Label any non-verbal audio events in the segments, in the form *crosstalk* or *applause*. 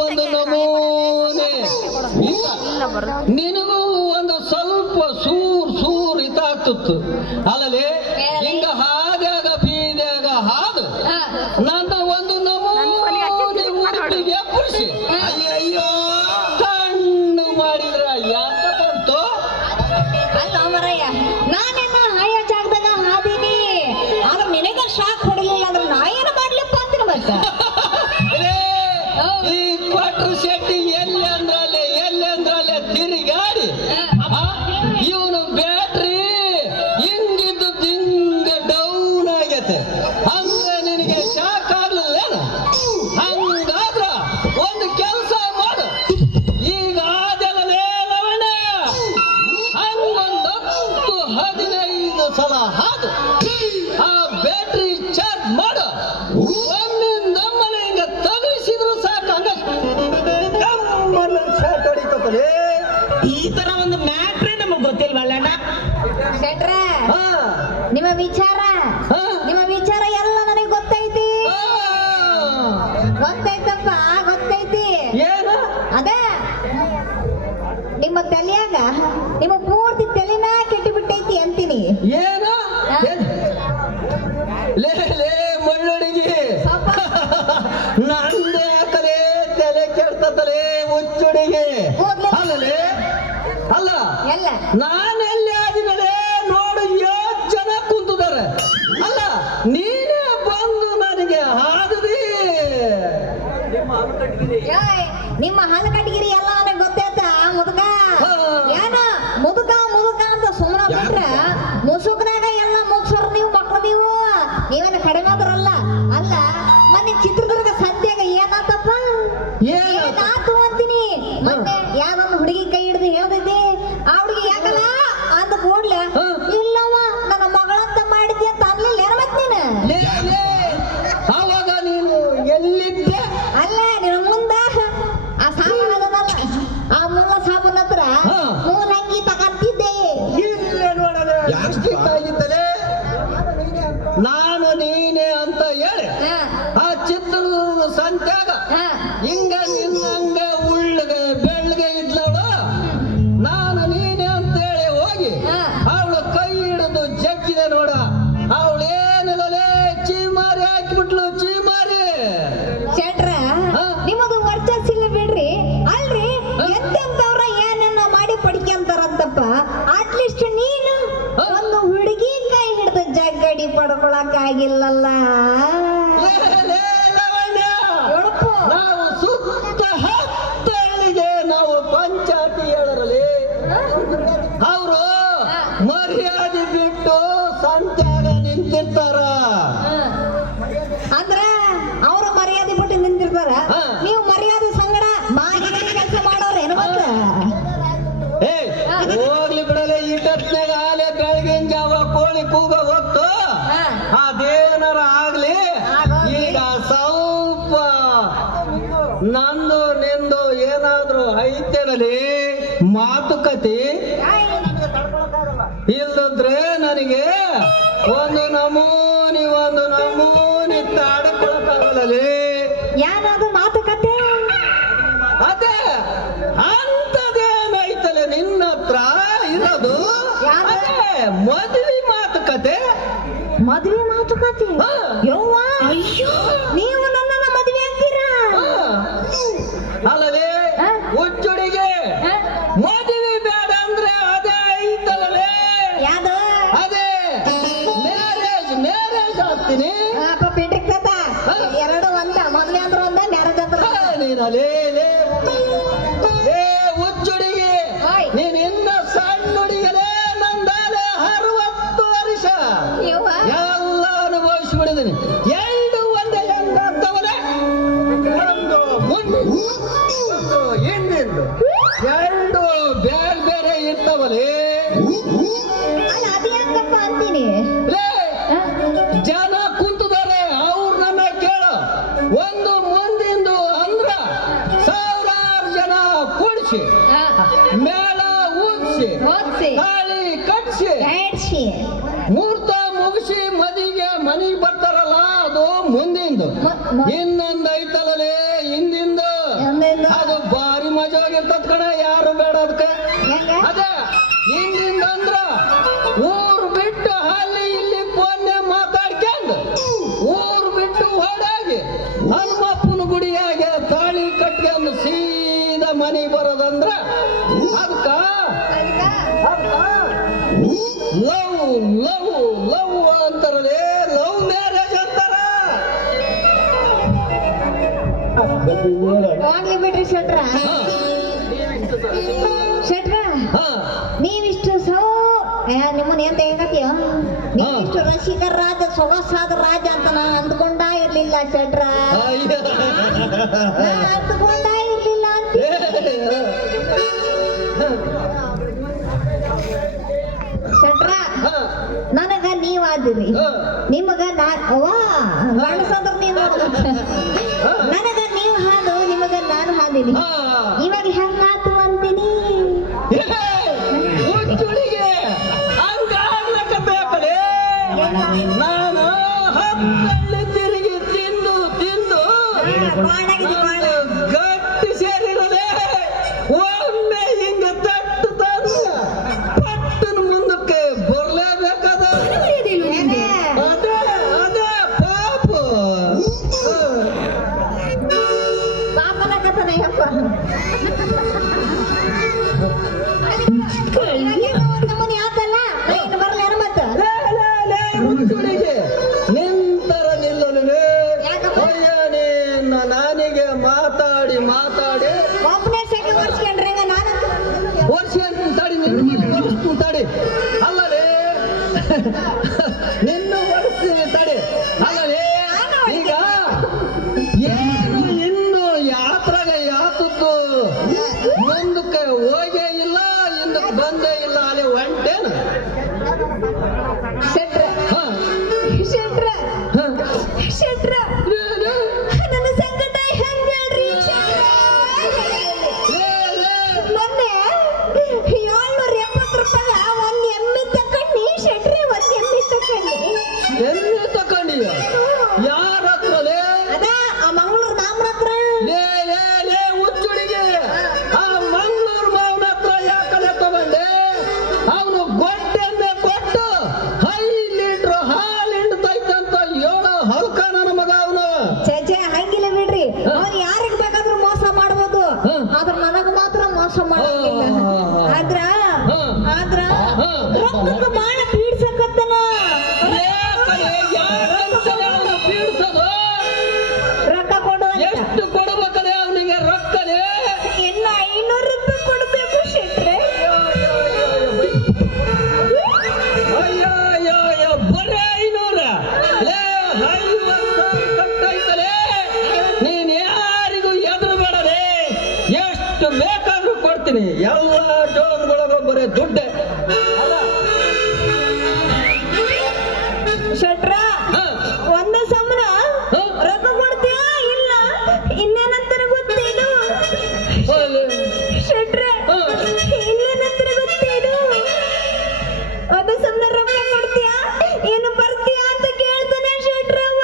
ಒಂದು ನಮೂನೆ. ನಿನಗೂ ಒಂದು ಸ್ವಲ್ಪ ಸೂರ್ ಸೂರ್ ಇತಾಗ್ತಿತ್ತು ಅಲ್ಲಲೇ ಎಲ್ಲ. ನಾನು ಯಾಕೆ ಆಗಿದ್ದಲೇ সুদের তারা ಅದು ಮದುವೆ ಮಾತುಕತೆ. ಮದುವೆ ಮಾತುಕತೆ? ಯವ್ವ? ಅಯ್ಯೋ. ನೀವು ನನ್ನನ್ನ ಮದುವೆ ಅಂತೀರಾ? ಅಲ್ಲವೇ ಹೋಗ್ಲಿ ಬಿಡ್ರಿ ಶೆಟ್ರ. ಶೆಟ್ರ ನೀವಿಷ್ಟು ಸೌ ನಿಮ್ಮನ್ನ ಏನ್ ಹೇಗತ್ತೀಯ ನೀವಿಷ್ಟು ರಸಿಕರ ರಾಜ ಸೊಗಸಾದ ರಾಜ ಅಂತ ನಾ ಅಂದ್ಕೊಂಡ ಇರ್ಲಿಲ್ಲ ಶೆಟ್ರ. ಅಂದ್ಕೊಂಡ ಇರ್ಲಿಲ್ಲ ಅಂತ. ನೀವು ನಿಮಗ ನೀವು. ನನಗ ನೀವು ಹಾದು ನಿಮಗ ನಾನು ಹಾದಿನಿ ಇವಾಗ ಹೆಂಗ ಹೋಗಿ Look at mine. ಅದು ಸುಮ್ಮನೆ ರೊಕ್ಕ ಕೊಡ್ತೀಯಾ? ಏನು ಬರ್ತೀಯಾ ಅಂತ ಕೇಳ್ತಾನೆ ಶೆಟ್ರವ್ವ.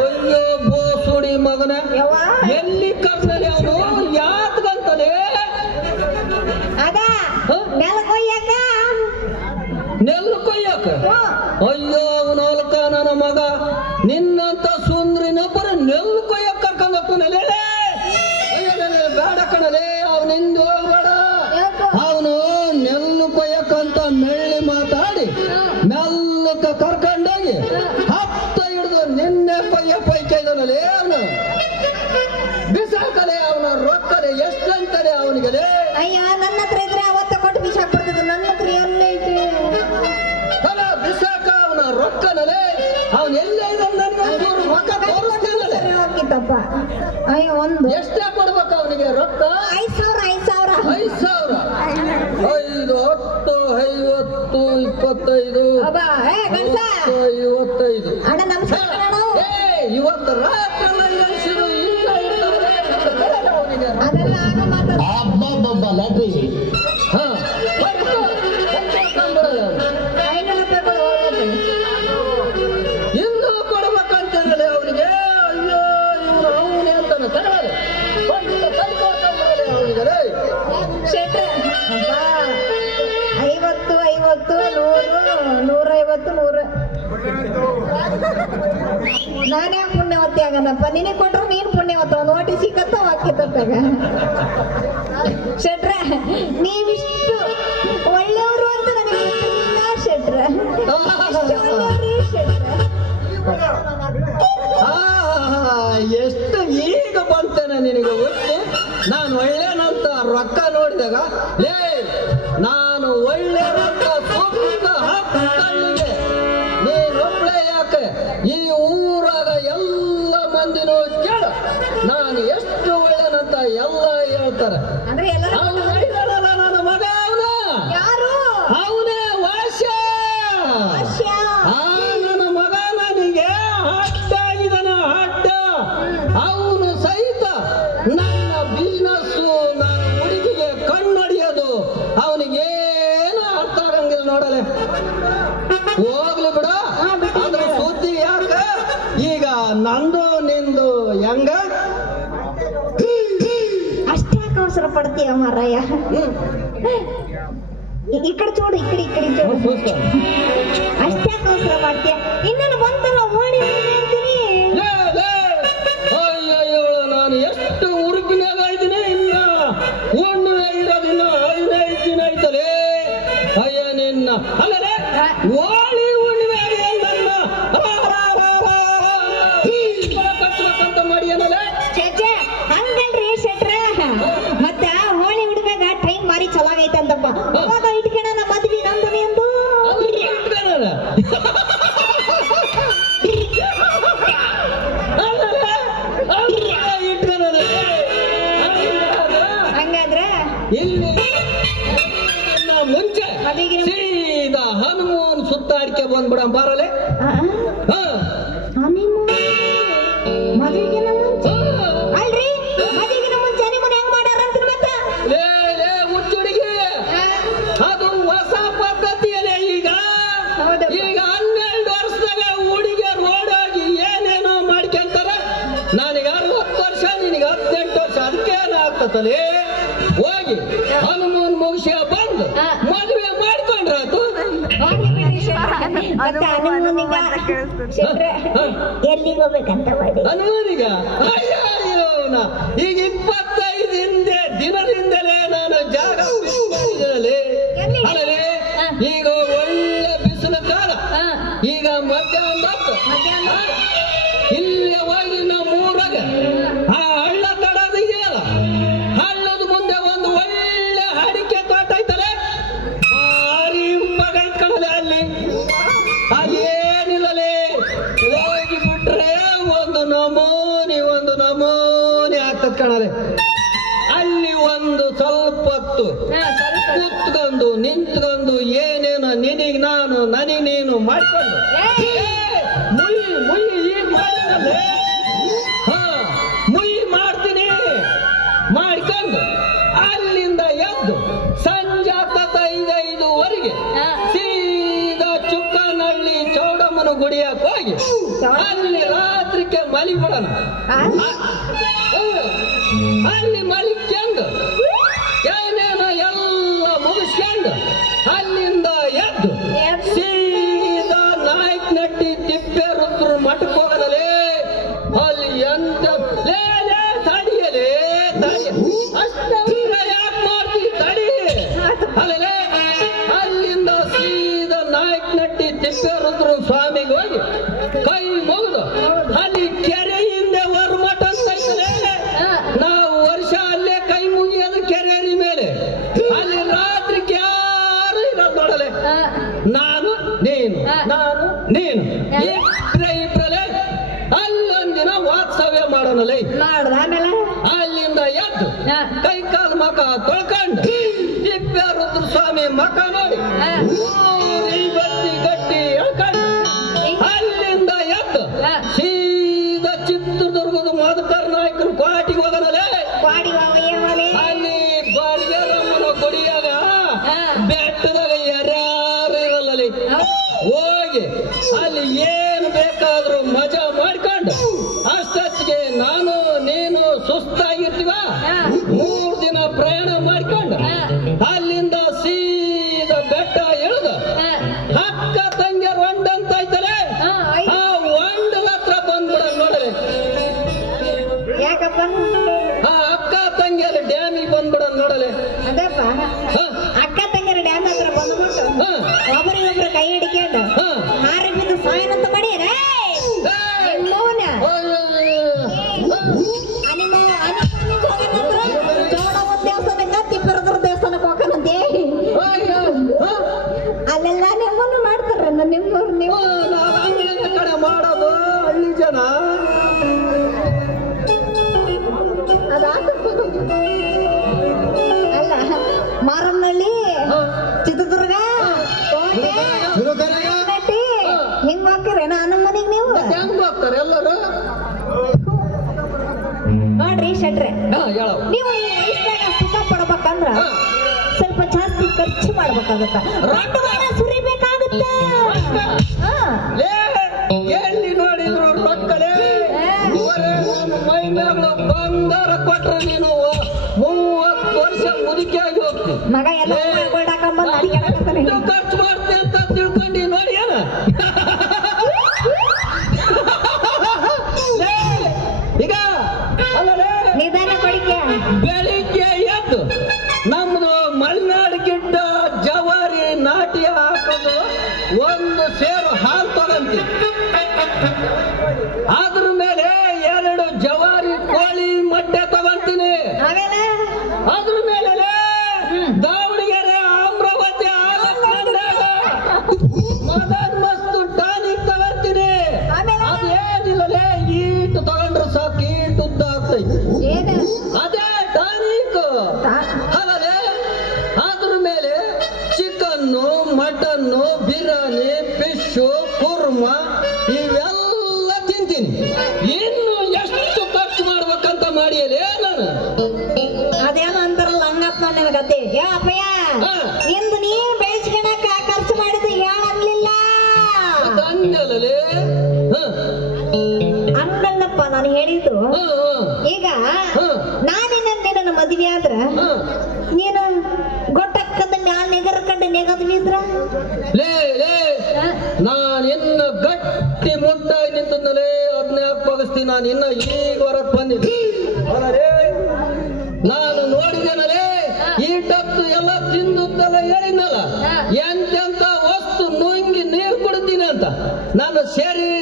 ಅಯ್ಯೋ ಬೋಸುಡಿ ಮಗನ. ಯವ್ವ ಹೇಳಿ ಹತ್ತ ಹಿಡಿದು ನಿನ್ನೆ ಪೈ ಪೈಕೈದನಲ್ಲಿ ಅವನು. ಬಿಸಾಕಲೆ ಅವನ ರೊಕ್ಕಲೆ ಎಷ್ಟಂತಾನೆ ಅವನಿಗೆ ಅಯ್ಯ ನನ್ನ ಹತ್ರ ಇದ್ರೆ ಅವತ್ತ ಕೊಟ್ಟು ಬಿಸಾಕ್ಬಿಡ್ತದ ನನ್ನ ಹತ್ರ ಎಲ್ಲೈತಿ ಅಲ್ಲ ಬಿಸಾಕ ಅವನ ರೊಕ್ಕನಲೆ ಅವನ್ ಎಲ್ಲೇ ನನಗೆ ರೊಕ್ಕ ತೋರಿಸ್ತಿಲ್ಲ ಅಯ್ಯ ಒಂದು. ಎಷ್ಟೇ ಕೊಡ್ಬೇಕು ಅವನಿಗೆ ರೊಕ್ಕ? ಐದು ಸಾವಿರ ಐದು ಸಾವಿರ. ನಾನೇ ಪುಣ್ಯವತಿ ಆಗನಪ್ಪ. ನಿನಗೆ ಕೊಟ್ರು ನೀನ್ ಪುಣ್ಯವತ್ತ ಒಂದು ಸಿಕ್ಕತ್ತ ವಾಕ್ಯತ್ತಾಗ ಶೆಟ್ರ, ನೀವಿಷ್ಟು ಒಳ್ಳೆಯವರು ಅಂತ ನನಗೆ ಶೆಟ್ರ. ಎಷ್ಟು ಈಗ ಬಂತೇನೆ ನಿನಗೆ ಗೊತ್ತು? ನಾನು ಒಳ್ಳೆನಂತ ರೊಕ್ಕ ನೋಡಿದಾಗ ನೋಡ್ರಿ ಎಲ್ಲರೂ ಪಡ್ತೀಯ ಮಾರಯ್ಯ ಈ ಕಡೆ ಚೋಡು ಈ ಕಡೆ ಈ ಕಡೆ ಚೋಡು. ಅಷ್ಟೇ ಸೋಸರ ಮಾಡ್ತೀಯ. ಇನ್ನೇನು ಹೋಗಿ ಹನುಮಾನ್ ಮನುಷ್ಯ ಬಂದು ಮದುವೆ ಮಾಡ್ಕೊಂಡ್ರಾತು? ಎಲ್ಲಿಗೆ ಹನುಮಾನಿಗ? ಅಯ್ಯೋ ಈಗ ಇಪ್ಪ ಕೂತ್ಕೊಂಡು ನಿಂತ್ಕೊಂಡು ಏನೇನು ನಿನಗೆ ನಾನು ನನಗೆ ನೀನು ಮಾಡ್ಕೊಂಡು. ಮುಯಿ ಮುಯಿ ಮಾಡ್ತಲ್ಲ ಹಾ ಮುಯಿ ಮಾಡ್ತೀನಿ. ಮಾಡ್ಕೊಂಡು ಅಲ್ಲಿಂದ ಎದ್ದು ಸಂಜೆ ಆಗ್ತದ ಐದು ಐದುವರೆಗೆ ಸೀದಾ ಚುಕ್ಕನಳ್ಳಿ ಚೌಡಮ್ಮನ ಗುಡಿಯಕ್ಕೆ ಹೋಗಿ ಅಲ್ಲಿ ರಾತ್ರಿಕೆ ಮಲಿ ಬಿಡೋಣ ಅಲ್ಲಿ ಮಲಿಕೆಂದು ನಟ್ಟಿ ತಿಪ್ಪೇರುದ್ರು ಸ್ವಾಮಿಗೆ ಹೋಗಿ ಕೈ ಮುಗಿದು ಅಲ್ಲಿ ಕೆರೆಯಿಂದ ಹೊರಮಠ ನಾವು ವರ್ಷ ಅಲ್ಲೇ ಕೈ ಮುಗಿಯೋದು ಕೆರೆಯರಿ ಮೇಲೆ. ಅಲ್ಲಿ ರಾತ್ರಿ ಯಾರು ಇರೋದು ನೋಡಲೆ. ನಾನು ನೀನು ನಾನು ನೀನು. ಇಬ್ರ ಇಬ್ರಲೆ ಅಲ್ಲೊಂದಿನ ವಾಸ್ತವ್ಯ ಮಾಡೋಣಲೇ. ಅಲ್ಲಿಂದ ಎದ್ದು ಕೈ ಕಾಲು ಮಕ ತೊಳ್ಕೊಂಡು ತಿಪ್ಪೇರುದ್ರ ಸ್ವಾಮಿ ಮಕ ನೋಡಿ ಮನೆಯಿಂದ ಎದ್ದು ಸೀದ ಚಿತ್ರದುರ್ಗದ ಮಧುಕರ್ ನಾಯಕರು ಕ್ವಾಟಿಗೆ ಹೋಗದಲೇ ಅಲ್ಲಿ ಬಾಲ್ಯರಮ್ಮನ ಕೊಡಿಯಾಗ ಬೆಟ್ಟದಾಗ ಯಾರ್ಯಾರು ಇರಲ್ಲ. ಹೋಗಿ ಅಲ್ಲಿ ಏ ನಿಜನ ಅಲ್ಲ ಮಾರಮ್ಮನಹಳ್ಳಿ ಚಿತ್ರದುರ್ಗ. ಹೆಂಗ್ ಹೋಗ್ತಾರೆ ನಾನು ಮನೆಗೆ ನೀವು? ಹೆಂಗ್ ಹೋಗ್ತಾರೆ ಎಲ್ಲರೂ? ನೋಡ್ರಿ ಶೆಟ್ರೆ. ನೀವು ಈ ವಯಸ್ಸಿನಾಗ ಸುಖ ಪಡ್ಬೇಕಂದ್ರ ಸ್ವಲ್ಪ ಜಾಸ್ತಿ ಖರ್ಚು ಮಾಡ್ಬೇಕಾಗತ್ತ. ಸುರಿಬೇಕಾಗುತ್ತೆ ಹಾ. ಬಂದರ ಕೊಟ್ರ ನೀನು ಮೂವತ್ತು ವರ್ಷ ಮುದುಕಿಯಾಗಿ ಹೋಗ್ತಿ ಮಗ ಎಲ್ಲ ಖರ್ಚು ಮಾಡ್ತೀನಿ ಅಂತ ತಿಳ್ಕೊಂಡು ನೋಡಿ ಏನ *laughs* ಈಗ ಬೆಳಿಗ್ಗೆ ಎದ್ದು ನಮ್ದು ಮಲೆನಾಡು ಗಿಡ್ಡ ಜವಾರಿ ನಾಟಿ ಹಾಕೋದು ಒಂದು ಸೇರು ಹಾಲು ತಗೊಂತೀನಿ ಅಪ್ಪಯ್ಯ? ನಿಂದು ನೀನ್ ಬೆಳೆಸ್ಕೊಳಕ ಖರ್ಚು ಮಾಡಿದ್ದು ಹೇಳಲಿಲ್ಲ ಅನ್ನಲ್ಲಪ್ಪ ನಾನು ಹೇಳಿದ್ದು. ಈಗ ನಾನಿನ್ನ ನಿನ್ನ ಮದುವೆ ಆದ್ರ ನೀನು ಗೊಟ್ಟಕ್ಕದ ಮ್ಯಾಲ ನೆಗರ್ಕಂಡು ನೆಗದ್ ಬಿದ್ರ ಲೇ ಲೇ. ನಾನು ಇನ್ನ ಗಟ್ಟಿ ಮುಟ್ಟ ನಿಂತಂದಲೇ ಅದನ್ನ ಯಾಕೆ ಬಗಸ್ತೀನಿ ನಾನು ಇನ್ನ ಏ ser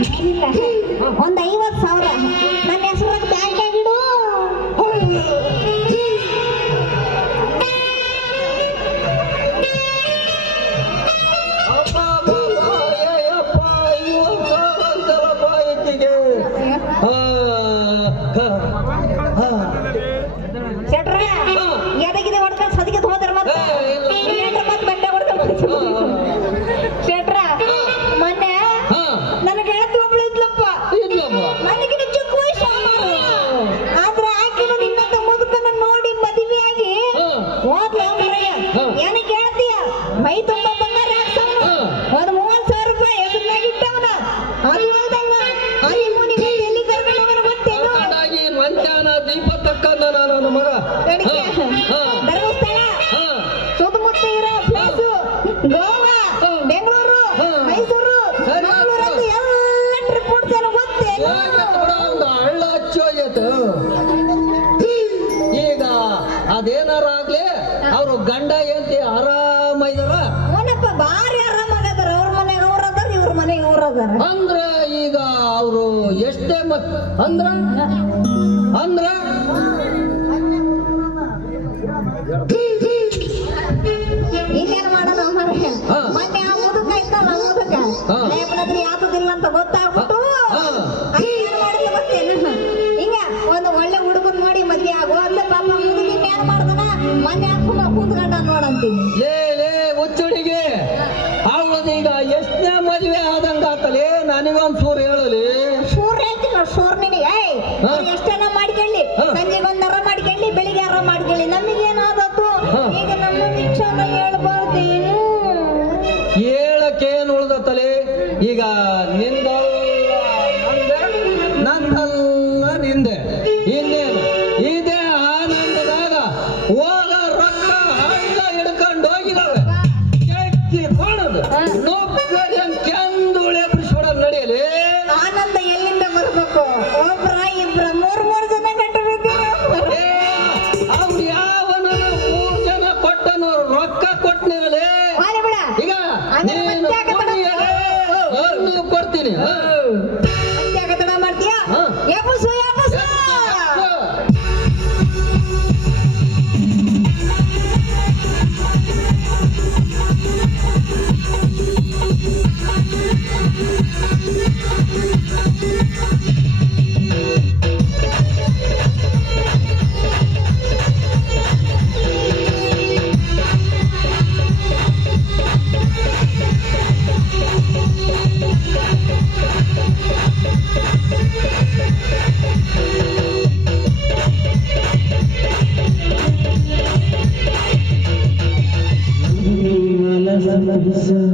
ಒಂದು ಐವತ್ತು ಸಾವಿರ. ನನ್ನ Andrés. Yes, sir.